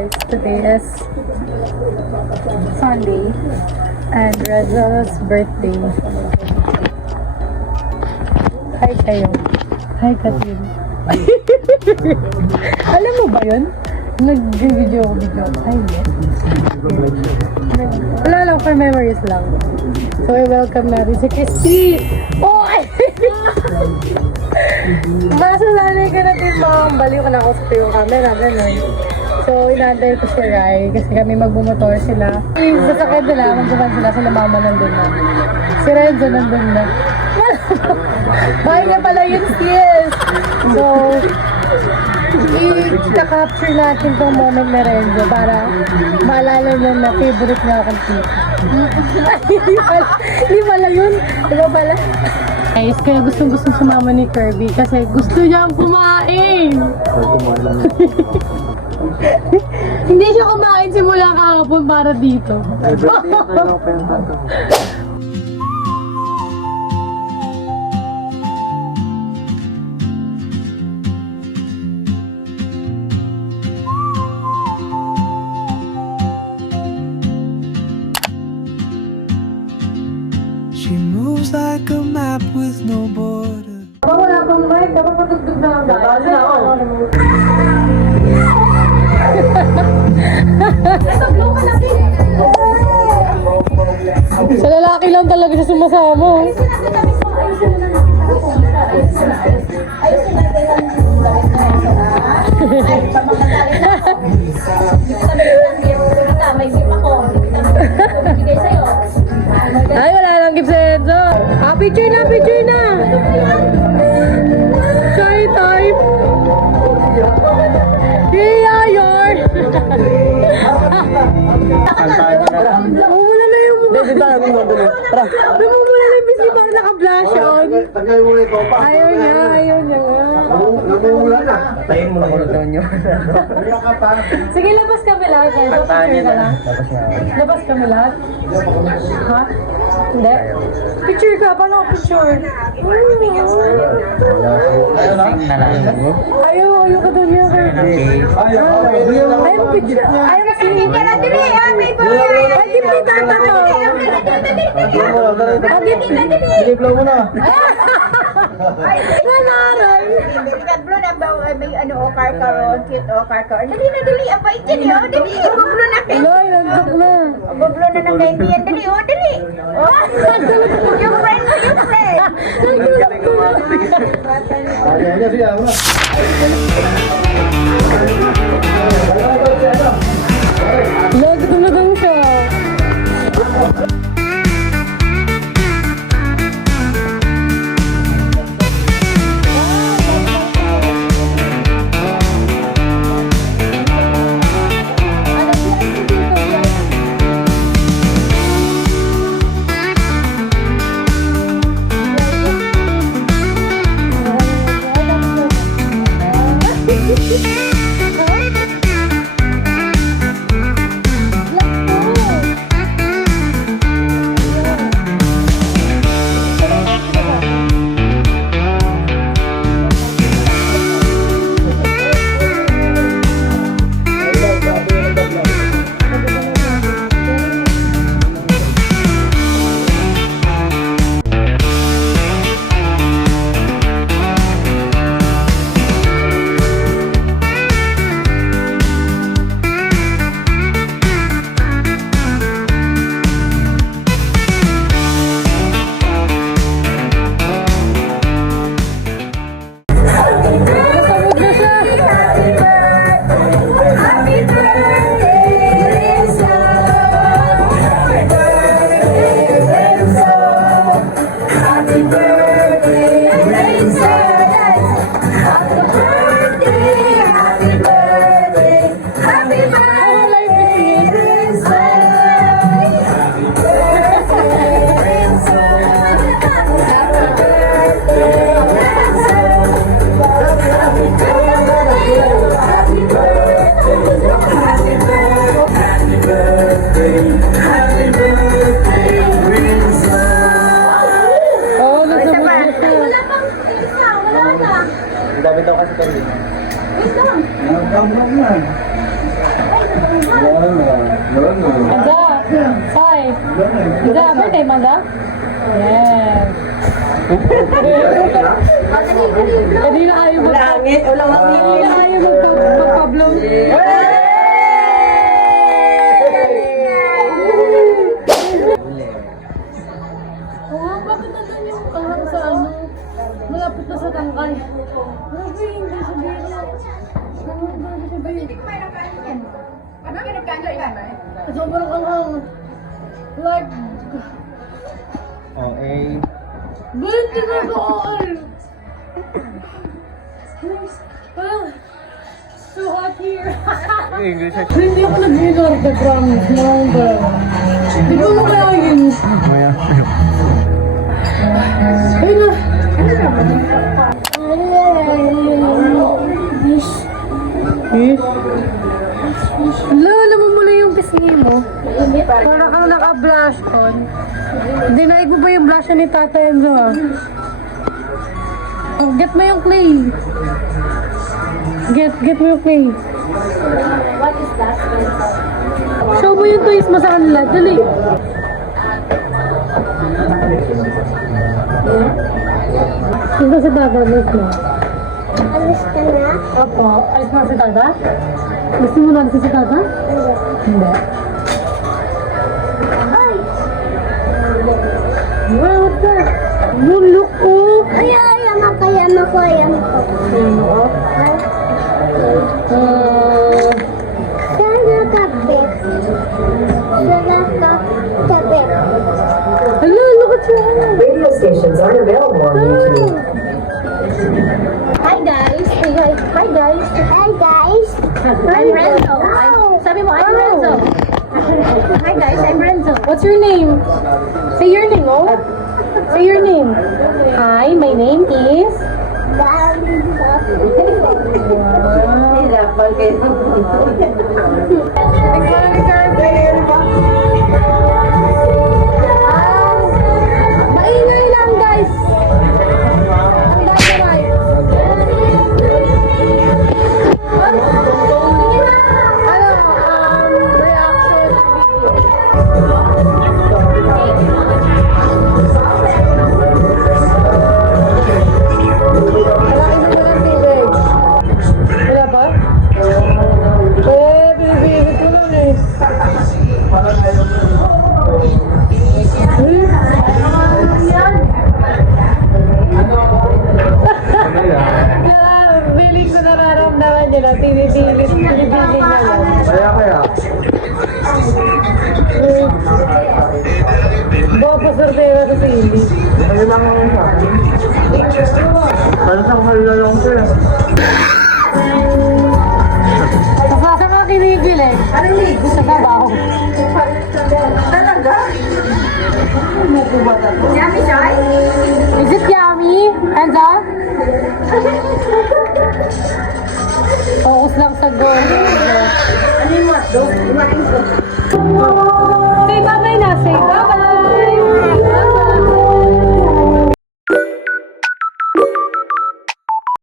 guys. Today is Sunday and Reza's birthday. Hi kayo. Hi Katrin. Alam mo ba yun? Nag-video ako video. Hi, yes. Wala lang, for memories lang. So, I welcome natin si Christy. Oh! Masasanay ka natin, ma'am. Baliw ka na ako sa yung camera, gano'n. So, inantay ko si Rai kasi kami magbumotor sila. Yung sasakyan nila, magbuman sila sa mama nandun na. Si Renzo nandun na. Bahay na pala yun, sis! So, i-capture natin tong moment na Renzo para maalala niya na favorite niya akong tita. Hindi pala yun. Diba pala? Guys, kaya gustong-gusto sumama ni Kirby kasi gusto niyang kumain. Hindi siya kumain simula kahapon para dito. She moves like a map with no border. Wala pang mic, dapat patugtog na ang guys. Sa lalaki lang talaga siya sumasama. Ay, wala lang gift sa Enzo. Picture na, picture na. Sorry, type. Yeah, yun. Namumula na yung mukha. Namumula na yung bisip ang naka-blush on. Ayaw niya nga. Namumula na. Tayin mo na yun. Sige, labas kami lahat. Picture ka lang. Labas kami lahat. Ha? Hindi? Picture ka. Paano ako picture? Ayaw ka doon niya. Ayaw picture. Ayaw mo singin ka na. Dili, may boy. Ay, di pa tata to. Dili-blow mo na. Nanaray. Blo na ba may ano o car karon, cute o car karon. Dali na dali apa itin yo, dali bublo na kay. Loy, nandok na. Bublo na ng kaibigan dali o dali. Oh, yung friend mo, yung friend. Ayan niya siya. Gutom na doon siya. Five. Is that birthday, Manda? Yes. Hindi na ayaw Langit, wala Hindi na ayaw magpa-blow. Oo, bakit nandun yung kahang sa ano? Malapit na sa tangkay. Grabe, hindi siya biro. Grabe siya biro. Ano kinagkano yan? Sobrang kahang. Like, Okay. Ganti na doon! Parang, so hot here. English siya. Hindi ako nag-inorder, promise. Number. Di ba mo kaya yun? Maya. Ayun na. Fish. Fish? Ala, alam mo mula yung pisngi mo. Para kang naka-blush on. Dinaig mo ba yung blush ni Tata Enzo? Oh, get mo yung clay. Get mo yung clay. Show mo yung toys mo sa kanila. Dali. Ito si Tata, miss mo. Alis ka na? Opo. Alis na si Tata? Gusto mo na alis si Tata? Hindi. Wow, what's that? Oh, look, oh! Ay, ayam ako. Ayan mo, oh. Sana kape. Sana kape. Hello, look at you. Radio stations aren't available on YouTube. Hi guys. Hi guys. Hi guys. Hi guys. I'm Renzo. Sabi mo, I'm Renzo. Hi guys, I'm Renzo. What's your name? Say your name, oh. Say your name. Hi, my name is... Maingay lang, guys. Ang dami, guys. Reaction video. Wala, inom mo ng tubig. Wala ba? Binibigit mo nun eh. Feeling ko nararamdaman niya na pinipilit niya lang. Kaya. Baka pasortera sa sili. Ay, lang ako sa akin. Parang sa kalila lang ko eh. Saan ka kinigil eh? Anong ligo? Sa tabaho. Talaga? Yummy, Joy? Is it yummy? Hands up? Focus lang sa goal. Ano yung hotdog? Kumain ko. Say bye-bye na, say bye.